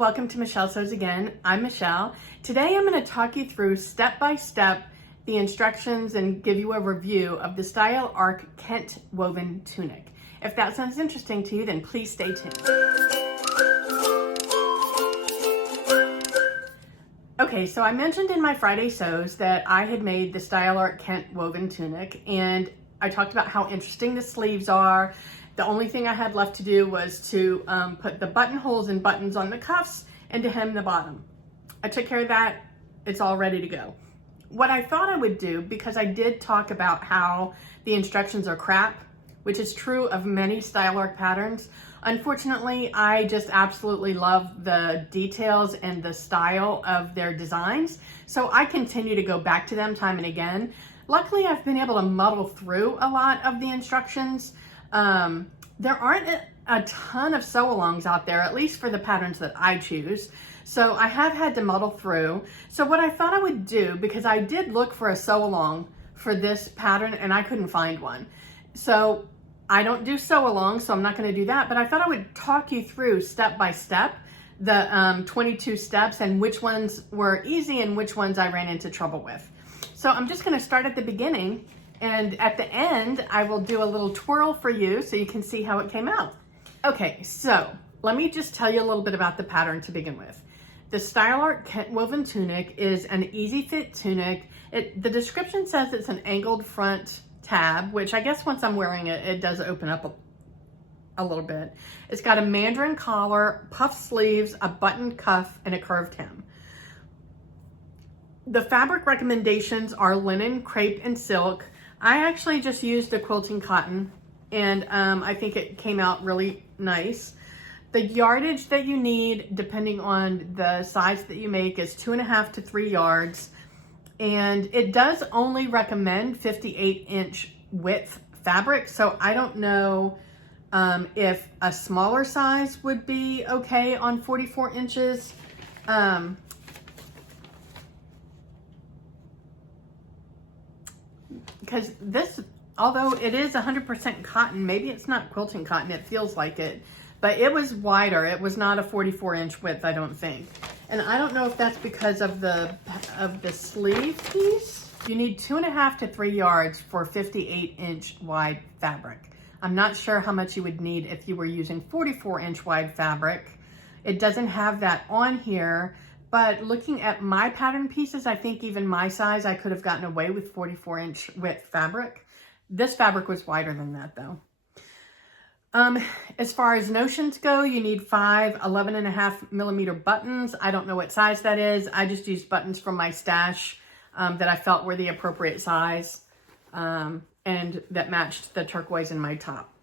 welcome to Michelle Sews Again. I'm Michelle. Today I'm going to talk you through step by step the instructions and give you a review of the Style Arc Kent woven tunic. If that sounds interesting to you, then please stay tuned. Okay, so I mentioned in my Friday sews that I had made the Style Arc Kent woven tunic, and I talked about how interesting the sleeves are. The only thing I had left to do was to put the buttonholes and buttons on the cuffs and to hem the bottom. I took care of that. It's all ready to go. What I thought I would do, because I did talk about how the instructions are crap, which is true of many Style Arc patterns. Unfortunately, I just absolutely love the details and the style of their designs, so I continue to go back to them time and again. Luckily, I've been able to muddle through a lot of the instructions. There aren't a ton of sew-alongs out there, at least for the patterns that I choose. So I have had to muddle through. So what I thought I would do, because I did look for a sew-along for this pattern and I couldn't find one. So I don't do sew-along, so I'm not going to do that, but I thought I would talk you through step by step the 22 steps and which ones were easy and which ones I ran into trouble with. So I'm just going to start at the beginning, and at the end I will do a little twirl for you so you can see how it came out. Okay, so let me just tell you a little bit about the pattern to begin with. The Style Arc Kent woven tunic is an easy fit tunic. The description says it's an angled front tab, which I guess once I'm wearing it, it does open up a little bit. It's got a mandarin collar, puff sleeves, a buttoned cuff, and a curved hem. The fabric recommendations are linen, crepe, and silk. I actually just used the quilting cotton, and I think it came out really nice. The yardage that you need, depending on the size that you make, is 2.5 to 3 yards. And it does only recommend 58-inch width fabric, so I don't know if a smaller size would be okay on 44 inches. Because this, although it is 100% cotton, maybe it's not quilting cotton, it feels like it, but it was wider. It was not a 44-inch width, I don't think. And I don't know if that's because of the sleeve piece. You need 2.5 to 3 yards for 58-inch wide fabric. I'm not sure how much you would need if you were using 44-inch wide fabric. It doesn't have that on here, but looking at my pattern pieces, I think even my size, I could have gotten away with 44-inch width fabric. This fabric was wider than that though. As far as notions go, you need 5 11.5 millimeter buttons. I don't know what size that is. I just used buttons from my stash that I felt were the appropriate size and that matched the turquoise in my top.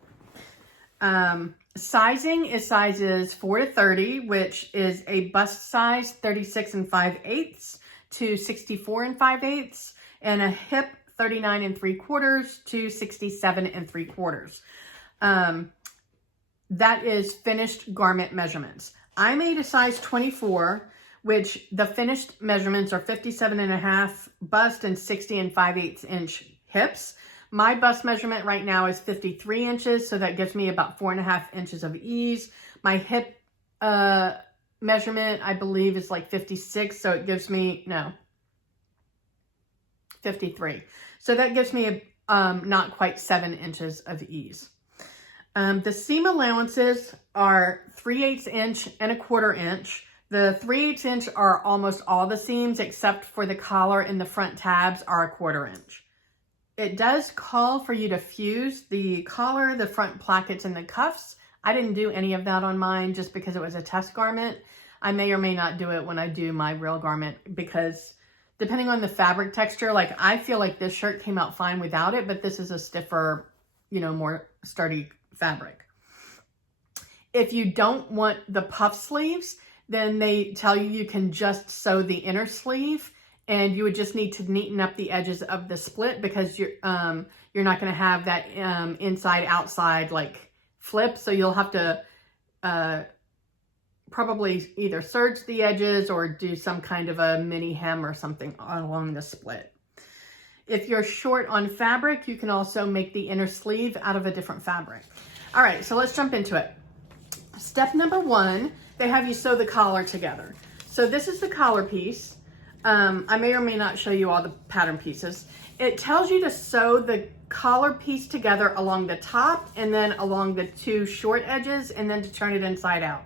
Sizing is sizes 4 to 30, which is a bust size 36 5/8 to 64 5/8, and a hip 39 3/4 to 67 3/4. That is finished garment measurements. I made a size 24, which the finished measurements are 57.5 bust and 60 5/8 inch hips. My bust measurement right now is 53 inches, so that gives me about 4.5 inches of ease. My hip measurement, I believe, is like 56, so it gives me, no, 53. So that gives me not quite 7 inches of ease. The seam allowances are 3/8 inch and 1/4 inch. The 3/8 inch are almost all the seams except for the collar and the front tabs are 1/4 inch. It does call for you to fuse the collar, the front plackets, and the cuffs. I didn't do any of that on mine just because it was a test garment. I may or may not do it when I do my real garment because depending on the fabric texture, like I feel like this shirt came out fine without it, but this is a stiffer, you know, more sturdy fabric. If you don't want the puff sleeves, then they tell you you can just sew the inner sleeve, and you would just need to neaten up the edges of the split because you're not going to have that inside outside like flip, so you'll have to probably either serge the edges or do some kind of a mini hem or something along the split. If you're short on fabric, you can also make the inner sleeve out of a different fabric. All right, so let's jump into it. Step number 1, they have you sew the collar together. So this is the collar piece. I may or may not show you all the pattern pieces. It tells you to sew the collar piece together along the top and then along the 2 short edges and then to turn it inside out.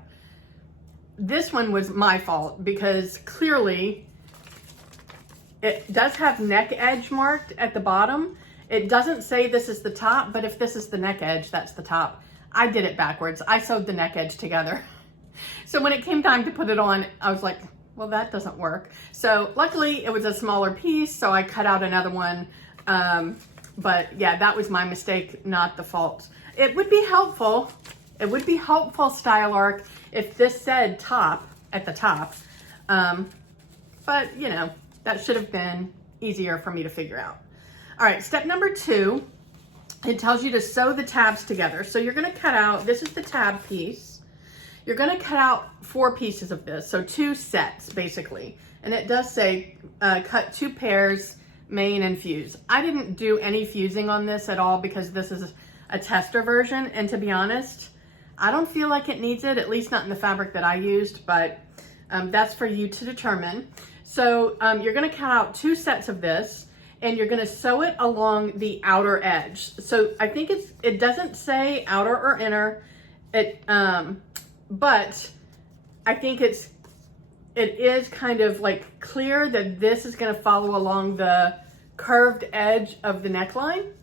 This one was my fault because clearly it does have neck edge marked at the bottom. It doesn't say this is the top, but if this is the neck edge, that's the top. I did it backwards. I sewed the neck edge together. So when it came time to put it on, I was like, well, that doesn't work. So luckily it was a smaller piece, so I cut out another one. But yeah, that was my mistake, not the fault. It would be helpful. It would be helpful, Style Arc, if this said top at the top. But you know, that should have been easier for me to figure out. All right, step number 2, it tells you to sew the tabs together. So you're gonna cut out, this is the tab piece. You're gonna cut out 4 pieces of this, so 2 sets basically. And it does say cut 2 pairs, main and fuse. I didn't do any fusing on this at all because this is a tester version. And to be honest, I don't feel like it needs it, at least not in the fabric that I used, but that's for you to determine. So you're gonna cut out 2 sets of this and you're gonna sew it along the outer edge. So I think it doesn't say outer or inner, but I think it is kind of like clear that this is gonna follow along the curved edge of the neckline.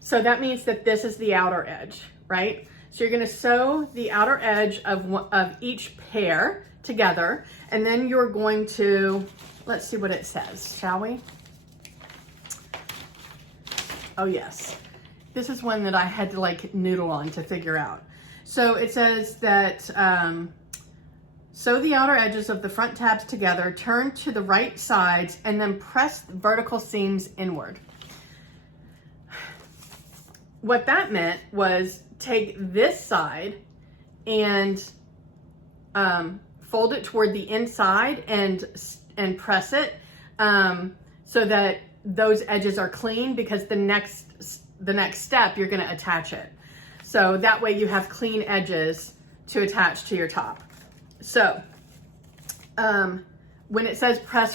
So that means that this is the outer edge, right? So you're gonna sew the outer edge of each pair together, and then you're going to, let's see what it says, shall we? Oh yes, this is one that I had to like noodle on to figure out. So it says that sew the outer edges of the front tabs together, turn to the right sides, and then press vertical seams inward. What that meant was take this side and fold it toward the inside and press it so that those edges are clean, because the next step you're going to attach it. So that way you have clean edges to attach to your top. So when it says press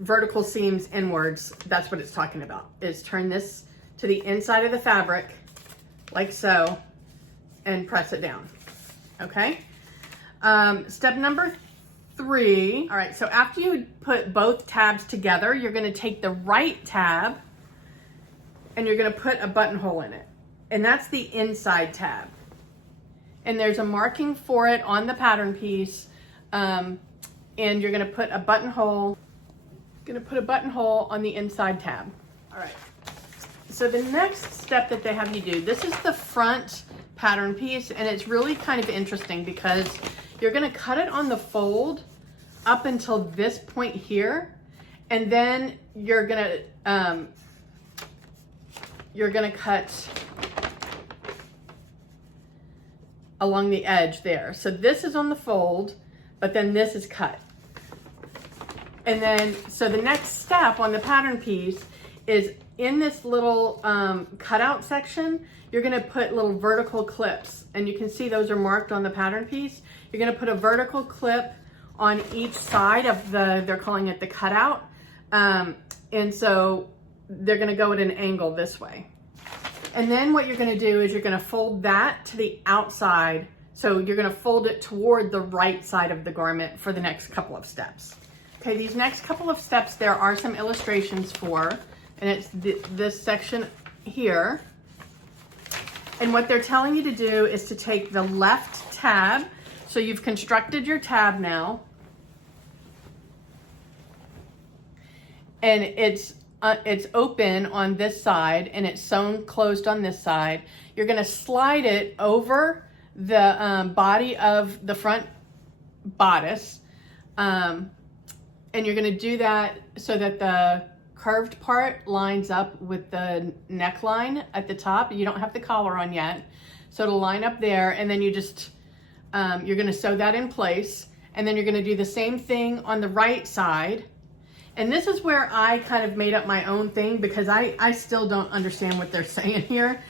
vertical seams inwards, that's what it's talking about, is turn this to the inside of the fabric like so and press it down. Okay. Step number 3. All right. So after you put both tabs together, you're going to take the right tab and you're going to put a buttonhole in it. And that's the inside tab. And there's a marking for it on the pattern piece. And you're going to put a buttonhole, on the inside tab. All right. So the next step that they have you do, this is the front pattern piece, and it's really kind of interesting because you're going to cut it on the fold up until this point here, and then you're going to cut along the edge there. So this is on the fold, but then this is cut. And then, so the next step on the pattern piece is in this little cutout section, you're gonna put little vertical clips, and you can see those are marked on the pattern piece. You're gonna put a vertical clip on each side of they're calling it the cutout. And so they're gonna go at an angle this way. And then what you're gonna do is you're gonna fold that to the outside. So you're gonna fold it toward the right side of the garment for the next couple of steps. Okay, these next couple of steps there are some illustrations for, and it's this section here. And what they're telling you to do is to take the left tab. So you've constructed your tab now. And it's open on this side and it's sewn closed on this side. You're gonna slide it over the body of the front bodice. And you're gonna do that so that the curved part lines up with the neckline at the top. You don't have the collar on yet, so it'll line up there, and then you just, you're gonna sew that in place, and then you're gonna do the same thing on the right side. And this is where I kind of made up my own thing because I still don't understand what they're saying here.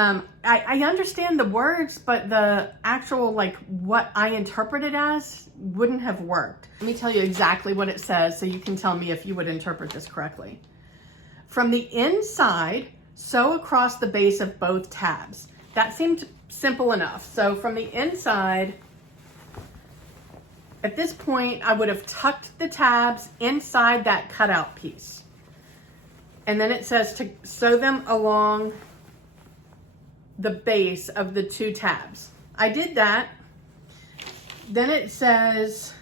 I understand the words, but the actual, like, what I interpret it as wouldn't have worked. Let me tell you exactly what it says so you can tell me if you would interpret this correctly. From the inside, sew across the base of both tabs. That seemed simple enough. So from the inside, at this point, I would have tucked the tabs inside that cutout piece. And then it says to sew them along the base of the two tabs. I did that. Then it says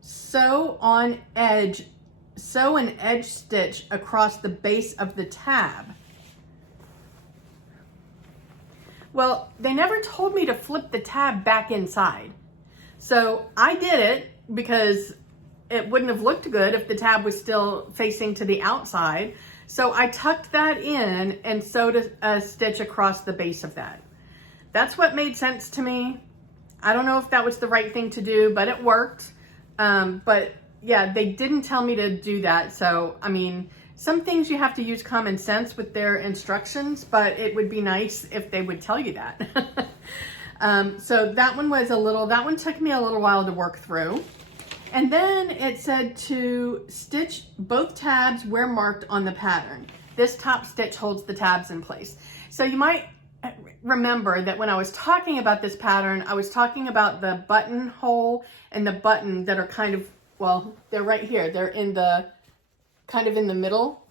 sew an edge stitch across the base of the tab. Well, they never told me to flip the tab back inside. So I did it because it wouldn't have looked good if the tab was still facing to the outside. So I tucked that in and sewed a stitch across the base of that. That's what made sense to me. I don't know if that was the right thing to do, but it worked. But yeah, they didn't tell me to do that. So, I mean, some things you have to use common sense with their instructions, but it would be nice if they would tell you that. So that one took me a little while to work through. And then it said to stitch both tabs where marked on the pattern. This top stitch holds the tabs in place. So you might remember that when I was talking about this pattern, I was talking about the buttonhole and the button that are kind of, well, they're right here. They're in the, kind of in the middle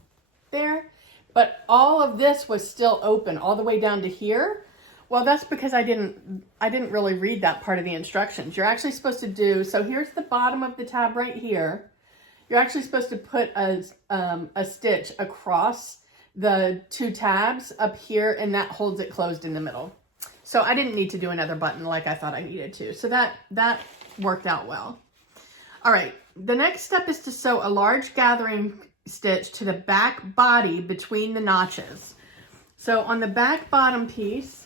there. But all of this was still open all the way down to here. Well, that's because I didn't really read that part of the instructions. You're actually supposed to do, so here's the bottom of the tab right here. You're actually supposed to put a stitch across the two tabs up here, and that holds it closed in the middle. So I didn't need to do another button like I thought I needed to. So that worked out well. All right, the next step is to sew a large gathering stitch to the back body between the notches. So on the back bottom piece,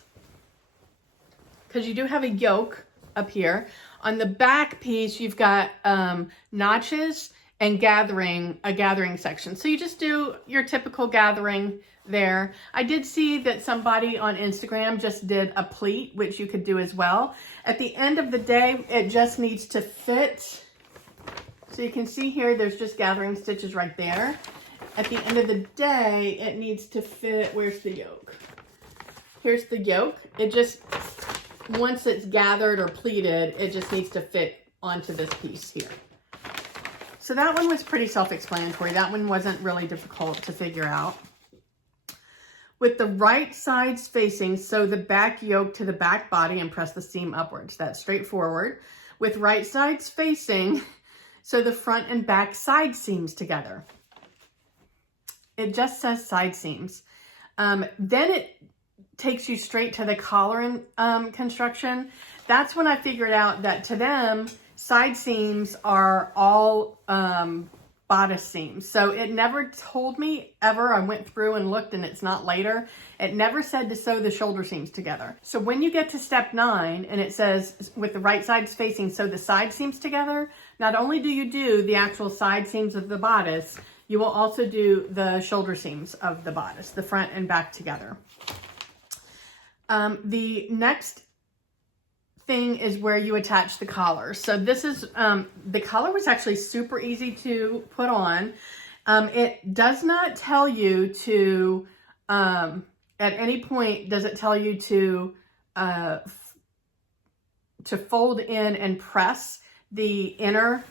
because you do have a yoke up here, on the back piece you've got notches and a gathering section. So you just do your typical gathering there. I did see that somebody on Instagram just did a pleat, which you could do as well. At the end of the day, it just needs to fit. So you can see here, there's just gathering stitches right there. At the end of the day, it needs to fit. Where's the yoke? Here's the yoke. It just, once it's gathered or pleated, it just needs to fit onto this piece here. So that one was pretty self-explanatory. That one wasn't really difficult to figure out. With the right sides facing, sew the back yoke to the back body and press the seam upwards. That's straightforward. With right sides facing, sew the front and back side seams together. It just says side seams. Then it takes you straight to the collar construction. That's when I figured out that to them, side seams are all bodice seams. So it never told me ever, I went through and looked and it's not later, it never said to sew the shoulder seams together. So when you get to step 9 and it says with the right sides facing, sew the side seams together, not only do you do the actual side seams of the bodice, you will also do the shoulder seams of the bodice, the front and back together. The next thing is where you attach the collar. So this is, the collar was actually super easy to put on. It does not tell you to, at any point, does it tell you to fold in and press the inner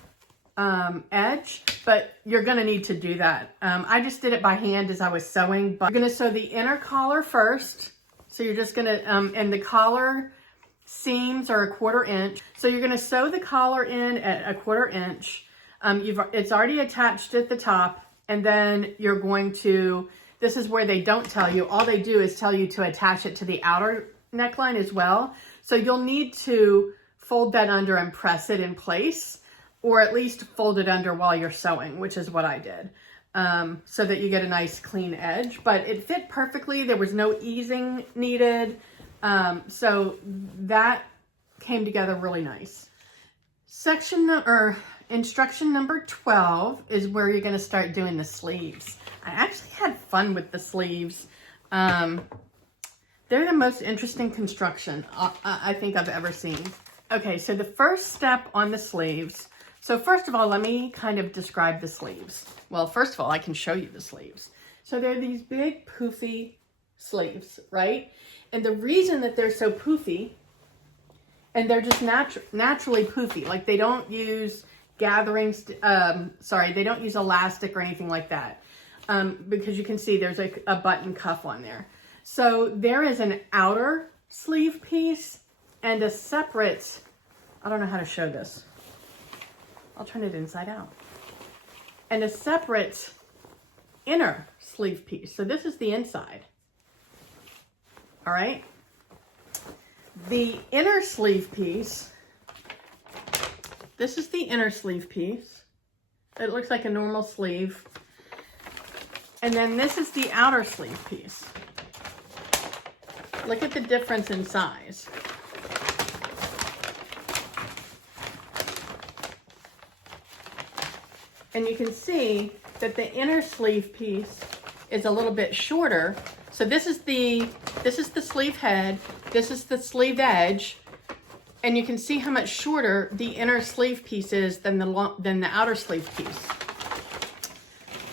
edge, but you're going to need to do that. I just did it by hand as I was sewing, but you're going to sew the inner collar first. So you're just going to, and the collar seams are 1/4 inch. So you're going to sew the collar in at 1/4 inch. It's already attached at the top, and then you're going to, this is where they don't tell you. All they do is tell you to attach it to the outer neckline as well. So you'll need to fold that under and press it in place, or at least fold it under while you're sewing, which is what I did. So that you get a nice clean edge, but it fit perfectly. There was no easing needed. So that came together really nice. Instruction number 12 is where you're going to start doing the sleeves. I actually had fun with the sleeves. They're the most interesting construction I think I've ever seen. Okay, so the first step on the sleeves. So first of all, let me kind of describe the sleeves. Well, first of all, I can show you the sleeves. So they're these big poofy sleeves, right? And the reason that they're so poofy, and they're just naturally poofy, like they don't use they don't use elastic or anything like that, because you can see there's like a button cuff on there. So there is an outer sleeve piece and a separate, I don't know how to show this. I'll turn it inside out. And a separate inner sleeve piece. So this is the inside. All right. The inner sleeve piece, this is the inner sleeve piece. It looks like a normal sleeve. And then this is the outer sleeve piece. Look at the difference in size. And you can see that the inner sleeve piece is a little bit shorter. So this is the sleeve head, this is the sleeve edge, and you can see how much shorter the inner sleeve piece is than the outer sleeve piece.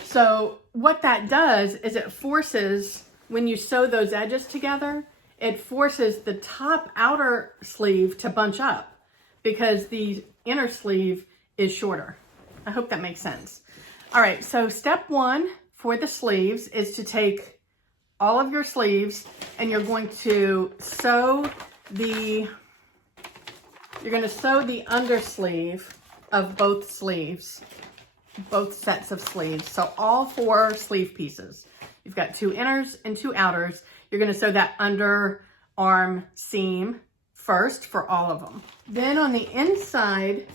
So what that does is it forces, when you sew those edges together, it forces the top outer sleeve to bunch up because the inner sleeve is shorter. I hope that makes sense. All right, so step one for the sleeves is to take all of your sleeves and you're going to sew the undersleeve of both sleeves, both sets of sleeves. So all 4 sleeve pieces. You've got 2 inners and 2 outers. You're going to sew that underarm seam first for all of them. Then on the inside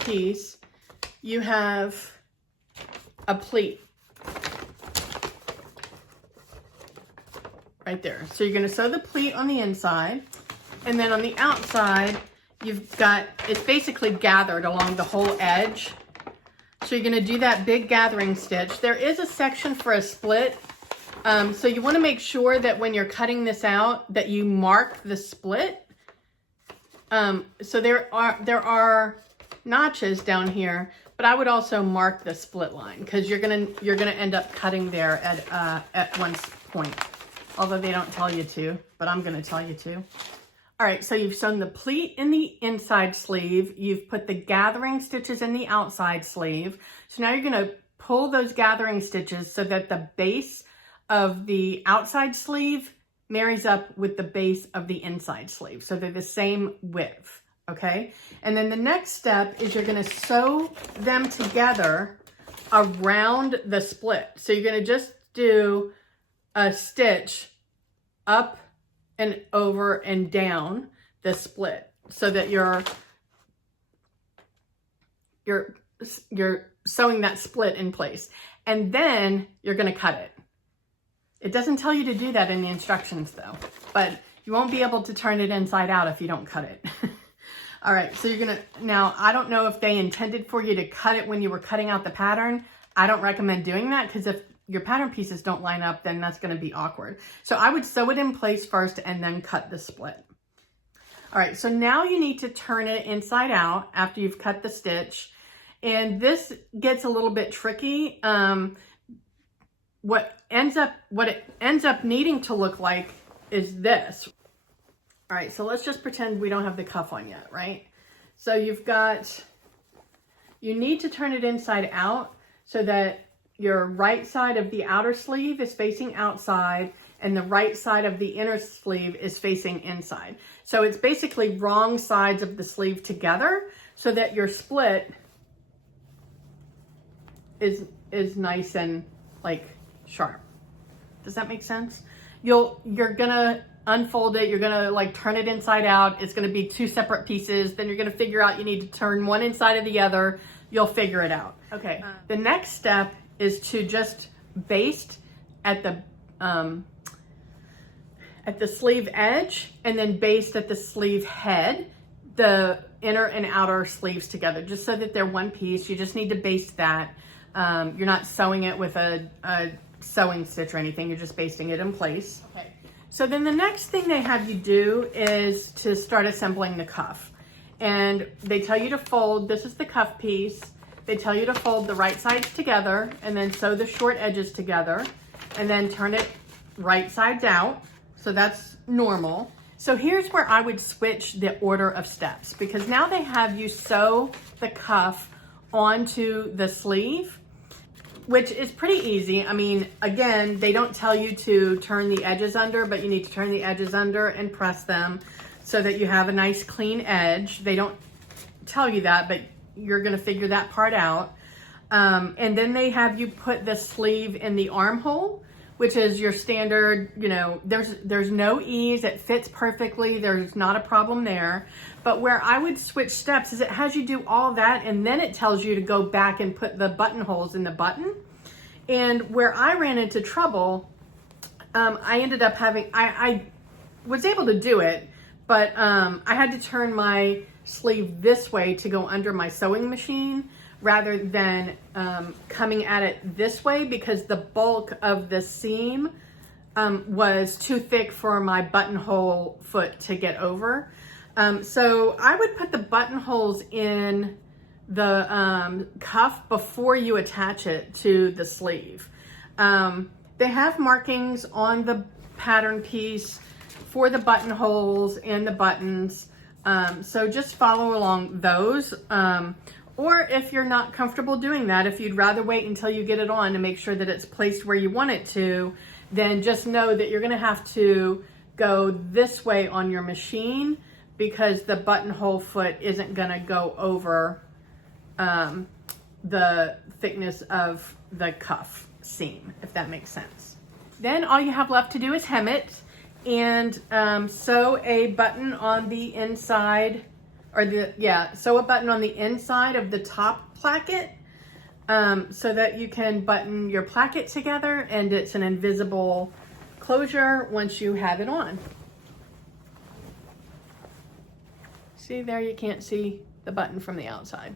piece, you have a pleat right there. So you're going to sew the pleat on the inside, and then on the outside, you've got, it's basically gathered along the whole edge. So you're going to do that big gathering stitch. There is a section for a split. So you want to make sure that when you're cutting this out that you mark the split. So there are notches down here, but I would also mark the split line because you're gonna end up cutting there at one point. Although they don't tell you to, but I'm gonna tell you to. All right, so you've sewn the pleat in the inside sleeve. You've put the gathering stitches in the outside sleeve. So now you're gonna pull those gathering stitches so that the base of the outside sleeve marries up with the base of the inside sleeve. So they're the same width, okay? And then the next step is you're gonna sew them together around the split. So you're gonna just do a stitch up and over and down the split so that you're sewing that split in place. And then you're gonna cut it. It doesn't tell you to do that in the instructions though, but you won't be able to turn it inside out if you don't cut it. All right, so you're gonna, now I don't know if they intended for you to cut it when you were cutting out the pattern. I don't recommend doing that because if your pattern pieces don't line up, then that's gonna be awkward. So I would sew it in place first and then cut the split. All right, so now you need to turn it inside out after you've cut the stitch. And this gets a little bit tricky. What it ends up needing to look like is this. All right, so let's just pretend we don't have the cuff on yet, right? So you need to turn it inside out so that your right side of the outer sleeve is facing outside and the right side of the inner sleeve is facing inside. So it's basically wrong sides of the sleeve together so that your split is nice and like sharp. Does that make sense? You're gonna unfold it, you're gonna like turn it inside out. It's gonna be 2 separate pieces. Then you're gonna figure out you need to turn one inside of the other. You'll figure it out. Okay, the next step is to just baste at the sleeve edge and then baste at the sleeve head the inner and outer sleeves together, just so that they're one piece. You just need to baste that. You're not sewing it with a sewing stitch or anything. You're just basting it in place. Okay. So then the next thing they have you do is to start assembling the cuff. And they tell you to fold, this is the cuff piece. They tell you to fold the right sides together and then sew the short edges together and then turn it right sides out. So that's normal. So here's where I would switch the order of steps, because now they have you sew the cuff onto the sleeve, which is pretty easy. I mean, again, they don't tell you to turn the edges under, but you need to turn the edges under and press them so that you have a nice clean edge. They don't tell you that, but you're gonna figure that part out. And then they have you put the sleeve in the armhole, which is your standard, you know, there's no ease, it fits perfectly, there's not a problem there. But where I would switch steps is it has you do all that, and then it tells you to go back and put the buttonholes in the button. And where I ran into trouble, I ended up having, I was able to do it, but I had to turn my sleeve this way to go under my sewing machine rather than coming at it this way, because the bulk of the seam was too thick for my buttonhole foot to get over. So I would put the buttonholes in the cuff before you attach it to the sleeve. They have markings on the pattern piece for the buttonholes and the buttons. So just follow along those. Or if you're not comfortable doing that, if you'd rather wait until you get it on to make sure that it's placed where you want it to, then just know that you're gonna have to go this way on your machine, because the buttonhole foot isn't gonna go over the thickness of the cuff seam, if that makes sense. Then all you have left to do is hem it and sew a button on the inside, or sew a button on the inside of the top placket so that you can button your placket together and it's an invisible closure once you have it on. See there, you can't see the button from the outside.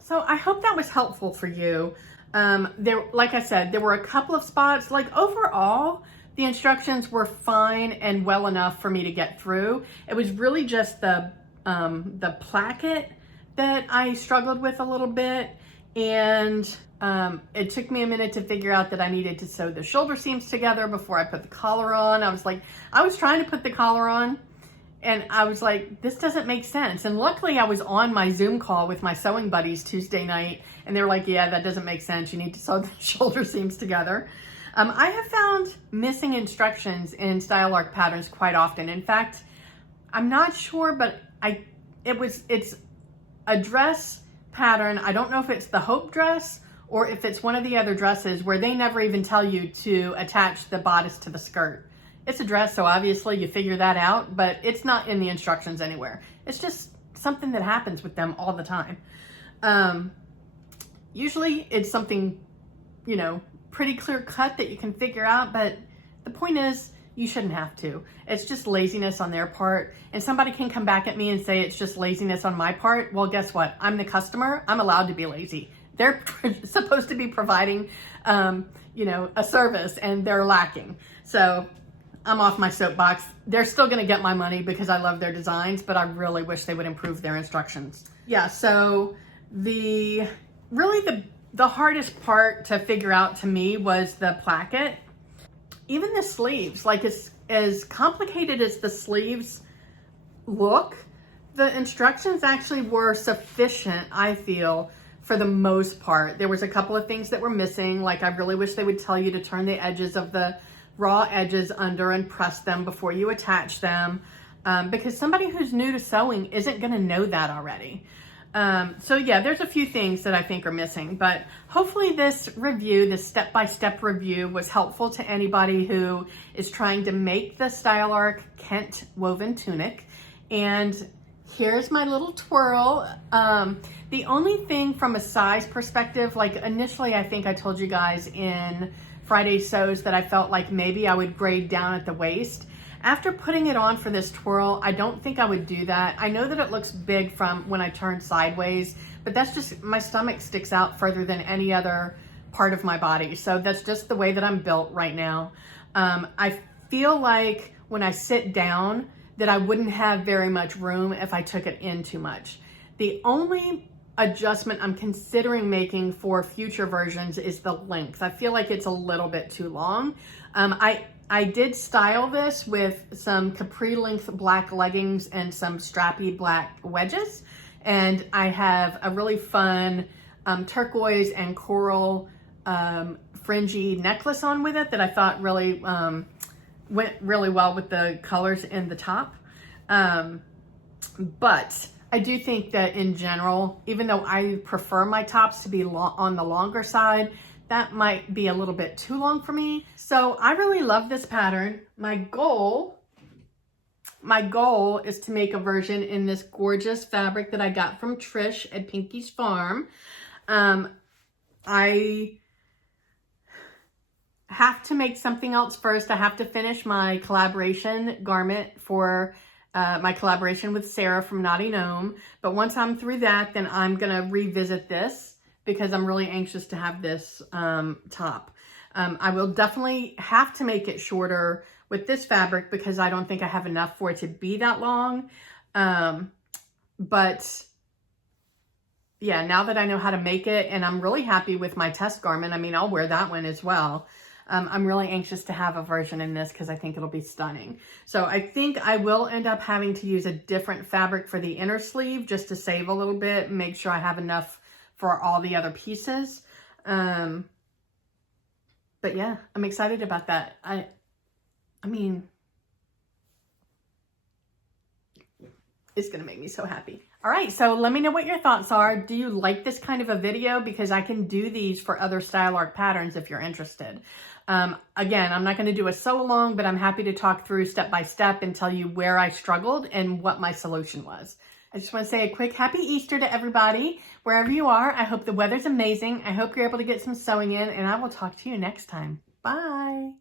So I hope that was helpful for you. Like I said, there were a couple of spots, like overall, the instructions were fine and well enough for me to get through. It was really just the placket that I struggled with a little bit, and it took me a minute to figure out that I needed to sew the shoulder seams together before I put the collar on. I was trying to put the collar on, and I was like, this doesn't make sense. And luckily I was on my Zoom call with my sewing buddies Tuesday night, and they were like, yeah, that doesn't make sense. You need to sew the shoulder seams together. I have found missing instructions in style arc patterns quite often. In fact, I'm not sure, but it's a dress pattern. I don't know if it's the Hope dress or if it's one of the other dresses where they never even tell you to attach the bodice to the skirt. It's a dress, so obviously you figure that out, but it's not in the instructions anywhere. It's just something that happens with them all the time. Usually it's something, you know, pretty clear cut that you can figure out, but the point is, you shouldn't have to. It's just laziness on their part. And somebody can come back at me and say it's just laziness on my part. Well, guess what? I'm the customer. I'm allowed to be lazy. They're supposed to be providing, you know, a service, and they're lacking. So I'm off my soapbox. They're still gonna get my money because I love their designs, but I really wish they would improve their instructions. Yeah, so the hardest part to figure out to me was the placket. Even the sleeves, like as complicated as the sleeves look, the instructions actually were sufficient, I feel, for the most part. There was a couple of things that were missing, like I really wish they would tell you to turn the edges of the raw edges under and press them before you attach them, because somebody who's new to sewing isn't gonna know that already. So yeah, there's a few things that I think are missing, but hopefully this review, this step-by-step review, was helpful to anybody who is trying to make the Style Arc Kent woven tunic. And here's my little twirl. The only thing from a size perspective, like initially I think I told you guys in Friday sews that I felt like maybe I would grade down at the waist. After putting it on for this twirl, I don't think I would do that. I know that it looks big from when I turn sideways, but that's just, my stomach sticks out further than any other part of my body. So that's just the way that I'm built right now. I feel like when I sit down that I wouldn't have very much room if I took it in too much. The only adjustment I'm considering making for future versions is the length. I feel like it's a little bit too long. I did style this with some capri length black leggings and some strappy black wedges. And I have a really fun turquoise and coral fringy necklace on with it that I thought really went really well with the colors in the top. But I do think that in general, even though I prefer my tops to be on the longer side, that might be a little bit too long for me. So I really love this pattern. My goal is to make a version in this gorgeous fabric that I got from Trish at Pinky's Farm. I have to make something else first. I have to finish my collaboration garment for my collaboration with Sarah from Naughty Gnome. But once I'm through that, then I'm gonna revisit this because I'm really anxious to have this top. I will definitely have to make it shorter with this fabric because I don't think I have enough for it to be that long. But yeah, now that I know how to make it, and I'm really happy with my test garment, I mean, I'll wear that one as well. I'm really anxious to have a version in this because I think it'll be stunning. So I think I will end up having to use a different fabric for the inner sleeve just to save a little bit, make sure I have enough for all the other pieces. But yeah, I'm excited about that. I mean, it's gonna make me so happy. All right, so let me know what your thoughts are. Do you like this kind of a video? Because I can do these for other style art patterns if you're interested. Again, I'm not gonna do a sew along, but I'm happy to talk through step by step and tell you where I struggled and what my solution was. I just want to say a quick happy Easter to everybody, wherever you are. I hope the weather's amazing. I hope you're able to get some sewing in, and I will talk to you next time. Bye.